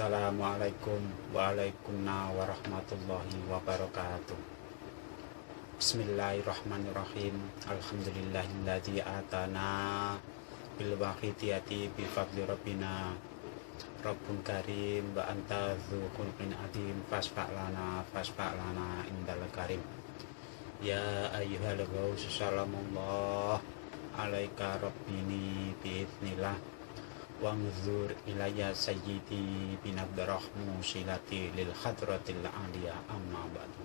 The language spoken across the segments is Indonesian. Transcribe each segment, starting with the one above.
Assalamualaikum warahmatullahi wabarakatuh. Bismillahirrahmanirrahim. Alhamdulillahilladzi atana bil wahidiyati bi fadli rabbina Rabbun karim wa anta dzu khulqin adzim fasfa'lana indal karim. Ya ayyuhal ghaus salamullah alaika rabbini bi idznillah wangzur ilayya sayyidi binabdarahmu silati lil hadratil aliyah amma ba'du.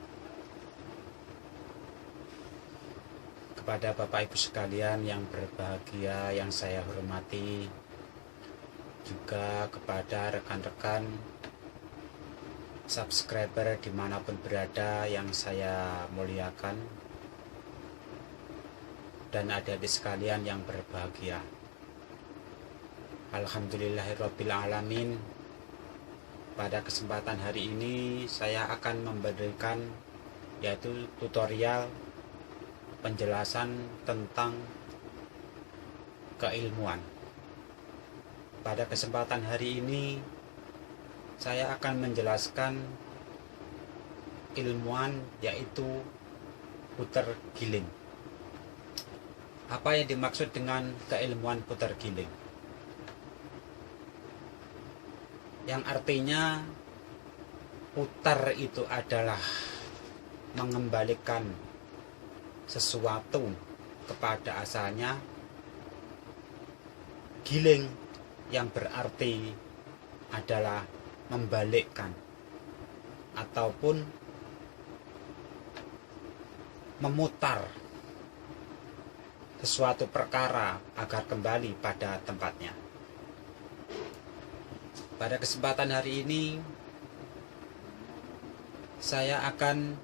Kepada Bapak Ibu sekalian yang berbahagia, yang saya hormati, juga kepada rekan-rekan subscriber dimanapun berada yang saya muliakan, dan adik-adik sekalian yang berbahagia. Alhamdulillahirabbil alamin. Pada kesempatan hari ini saya akan memberikan yaitu tutorial penjelasan tentang keilmuan. Pada kesempatan hari ini saya akan menjelaskan ilmuwan yaitu puter giling. Apa yang dimaksud dengan keilmuan puter giling? Yang artinya putar itu adalah mengembalikan sesuatu kepada asalnya. Giling yang berarti adalah membalikkan ataupun memutar sesuatu perkara agar kembali pada tempatnya. Pada kesempatan hari ini saya akan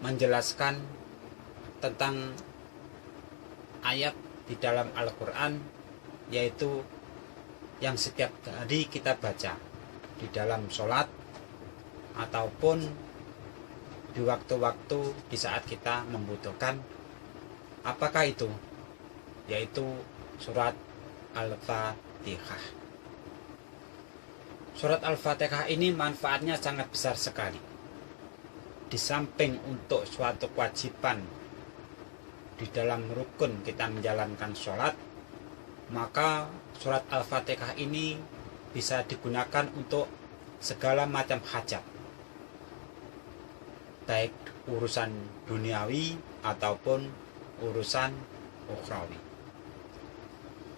menjelaskan tentang ayat di dalam Al-Quran, yaitu yang setiap hari kita baca di dalam sholat ataupun di waktu-waktu di saat kita membutuhkan. Apakah itu? Yaitu surat Al-Fatihah. Surat Al-Fatihah ini manfaatnya sangat besar sekali. Di samping untuk suatu kewajiban di dalam rukun kita menjalankan sholat, maka surat Al-Fatihah ini bisa digunakan untuk segala macam hajat, baik urusan duniawi ataupun urusan ukhrawi.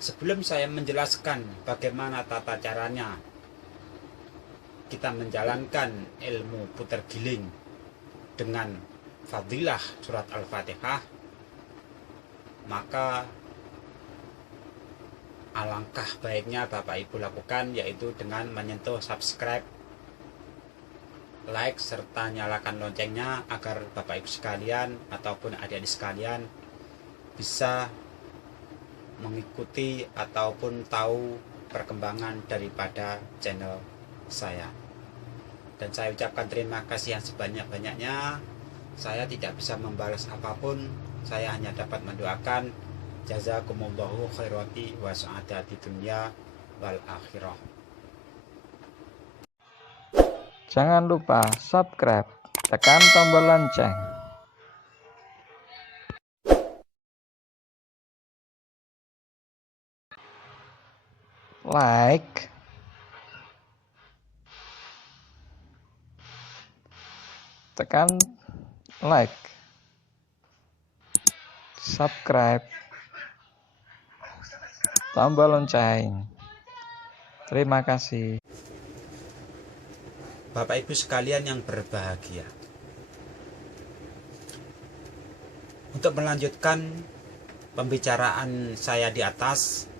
Sebelum saya menjelaskan bagaimana tata caranya kita menjalankan ilmu putar giling dengan fadilah surat Al-Fatihah, maka alangkah baiknya Bapak Ibu lakukan yaitu dengan menyentuh subscribe, like, serta nyalakan loncengnya agar Bapak Ibu sekalian ataupun adik-adik sekalian bisa mengikuti ataupun tahu perkembangan daripada channel saya. Dan saya ucapkan terima kasih yang sebanyak-banyaknya. Saya tidak bisa membalas apapun, saya hanya dapat mendoakan jazakumullahu khairati wa sa'adati dunya wal akhirah. Jangan lupa subscribe, tekan tombol lonceng. Like, tekan like, subscribe, tombol lonceng. Terima kasih. Bapak Ibu sekalian yang berbahagia, untuk melanjutkan pembicaraan saya di atas,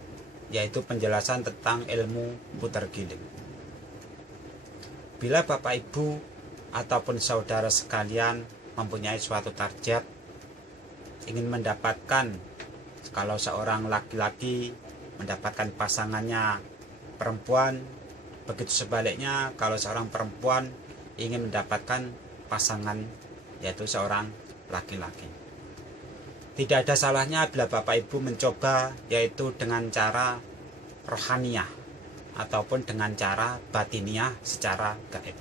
yaitu penjelasan tentang ilmu putar giling. Bila Bapak Ibu ataupun saudara sekalian mempunyai suatu target, ingin mendapatkan, kalau seorang laki-laki mendapatkan pasangannya perempuan, begitu sebaliknya kalau seorang perempuan ingin mendapatkan pasangan yaitu seorang laki-laki. Tidak ada salahnya bila Bapak Ibu mencoba yaitu dengan cara rohaniyah ataupun dengan cara batiniah secara gaib.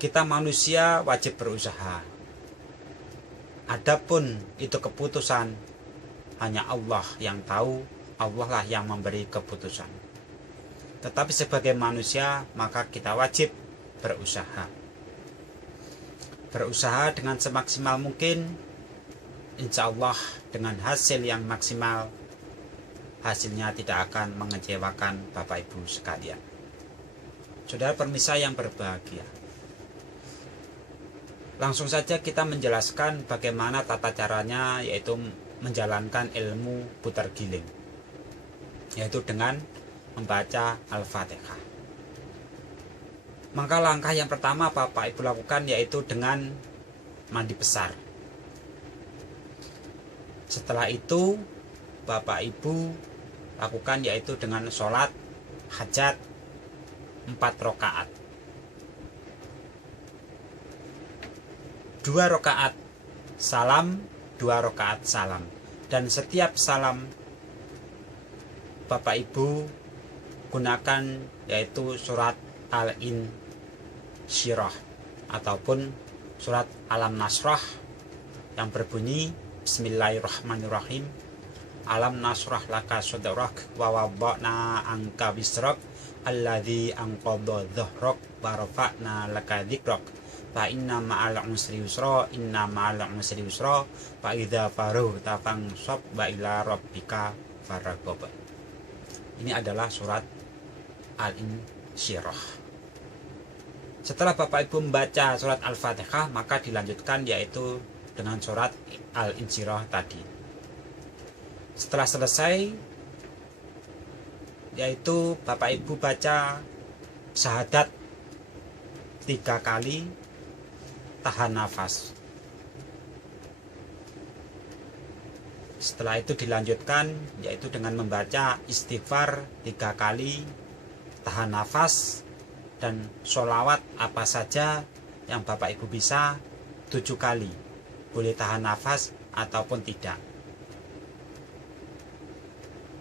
Kita manusia wajib berusaha. Adapun itu keputusan hanya Allah yang tahu, Allah lah yang memberi keputusan. Tetapi sebagai manusia maka kita wajib berusaha. Berusaha dengan semaksimal mungkin, insya Allah dengan hasil yang maksimal. Hasilnya tidak akan mengecewakan Bapak Ibu sekalian. Saudara permisa yang berbahagia, langsung saja kita menjelaskan bagaimana tata caranya, yaitu menjalankan ilmu putar giling, yaitu dengan membaca Al-Fatihah. Maka langkah yang pertama Bapak Ibu lakukan yaitu dengan mandi besar. Setelah itu Bapak Ibu lakukan yaitu dengan sholat hajat 4 rakaat. 2 rakaat salam, 2 rakaat salam. Dan setiap salam Bapak Ibu gunakan yaitu surat Al-Insyirah ataupun surat Alam Nasrah yang berbunyi Bismillahirrahmanirrahim. Alam nasrah laka sadrak wa wada'na anka wisrak alladzi anqadha dhahrak wa rafa'na laka dzikrak fa inna ma'al usri yusra inna ma'al usri yusra fa idza farughta fansab wa ila rabbika farghab. Ini adalah surat Al-Insyirah. Setelah Bapak Ibu membaca surat Al-Fatihah, maka dilanjutkan yaitu dengan surat Al-Insyirah tadi. Setelah selesai, yaitu Bapak Ibu baca syahadat 3 kali, tahan nafas. Setelah itu dilanjutkan yaitu dengan membaca istighfar 3 kali, tahan nafas, dan sholawat apa saja yang Bapak Ibu bisa 7 kali, boleh tahan nafas ataupun tidak.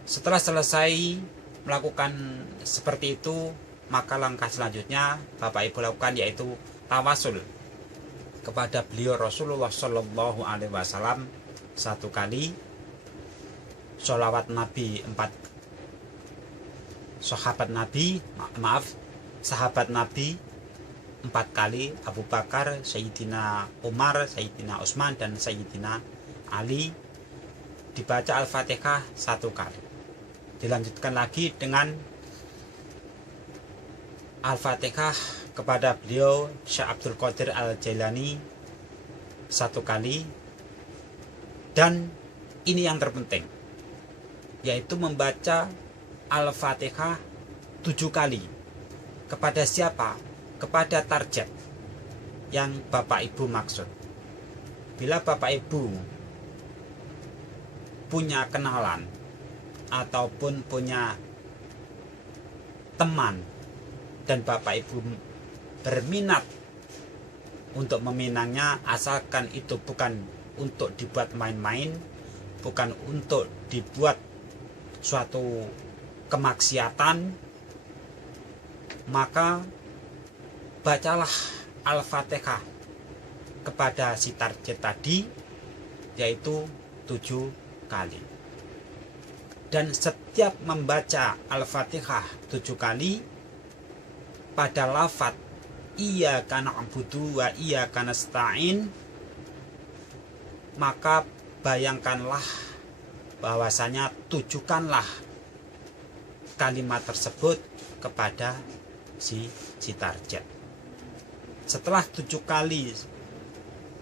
Setelah selesai melakukan seperti itu, maka langkah selanjutnya Bapak Ibu lakukan yaitu tawasul kepada beliau Rasulullah Shallallahu Alaihi Wasallam 1 kali, sholawat Nabi 4 sahabat Nabi 4 kali, Abu Bakar, Sayyidina Umar, Sayyidina Utsman, dan Sayyidina Ali. Dibaca Al-Fatihah 1 kali. Dilanjutkan lagi dengan Al-Fatihah kepada beliau Syekh Abdul Qadir Al-Jailani 1 kali. Dan ini yang terpenting, yaitu membaca Al-Fatihah 7 kali. Kepada siapa? Kepada target yang Bapak Ibu maksud. Bila Bapak Ibu punya kenalan ataupun punya teman dan Bapak Ibu berminat untuk meminangnya, asalkan itu bukan untuk dibuat main-main, bukan untuk dibuat suatu kemaksiatan, maka bacalah Al-Fatihah kepada si target tadi yaitu 7 kali. Dan setiap membaca Al-Fatihah 7 kali pada lafadz iyyaka na'budu wa iyyaka nasta'in, maka bayangkanlah bahwasanya tujukanlah kalimat tersebut kepada si target. Setelah 7 kali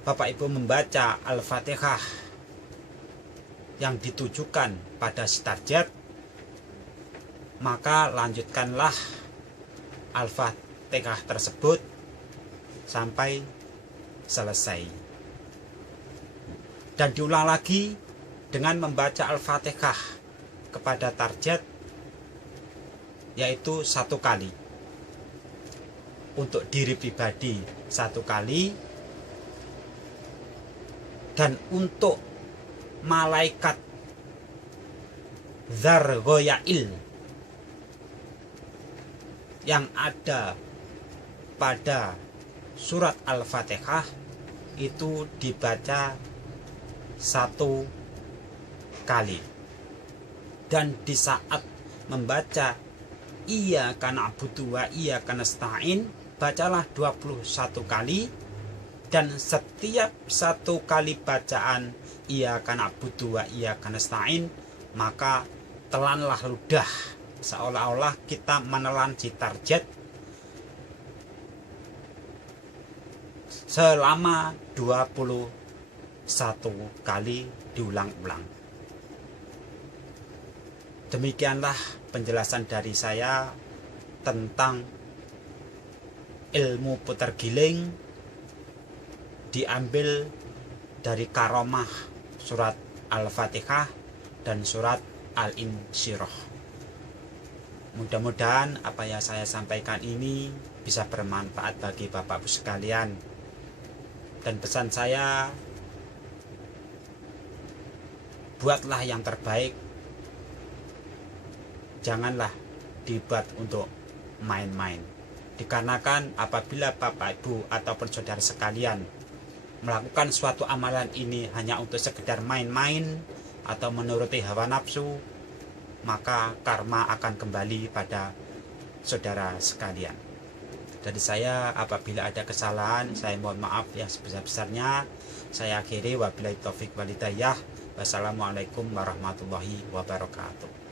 Bapak Ibu membaca Al-Fatihah yang ditujukan pada si target, maka lanjutkanlah Al-Fatihah tersebut sampai selesai. Dan diulang lagi dengan membaca Al-Fatihah kepada target yaitu 1 kali. Untuk diri pribadi 1 kali, dan untuk malaikat Dzar Ghayail yang ada pada surat Al-Fatihah itu dibaca 1 kali, dan di saat membaca iyyaka na'budu wa iyyaka nasta'in bacalah 21 kali, dan setiap 1 kali bacaan iyyaka na'budu wa iyyaka nasta'in maka telanlah ludah, seolah-olah kita menelan si target selama 21 kali diulang-ulang. Demikianlah penjelasan dari saya tentang ilmu putar giling diambil dari karomah surat Al-Fatihah dan surat Al-Insyirah. Mudah-mudahan apa yang saya sampaikan ini bisa bermanfaat bagi Bapak Ibu sekalian. Dan pesan saya, buatlah yang terbaik, janganlah dibuat untuk main-main. Dikarenakan apabila Bapak Ibu ataupun saudara sekalian melakukan suatu amalan ini hanya untuk sekedar main-main atau menuruti hawa nafsu, maka karma akan kembali pada saudara sekalian. Dari saya, apabila ada kesalahan, saya mohon maaf yang sebesar-besarnya. Saya akhiri, wabillahi taufik walhidayah. Wassalamualaikum warahmatullahi wabarakatuh.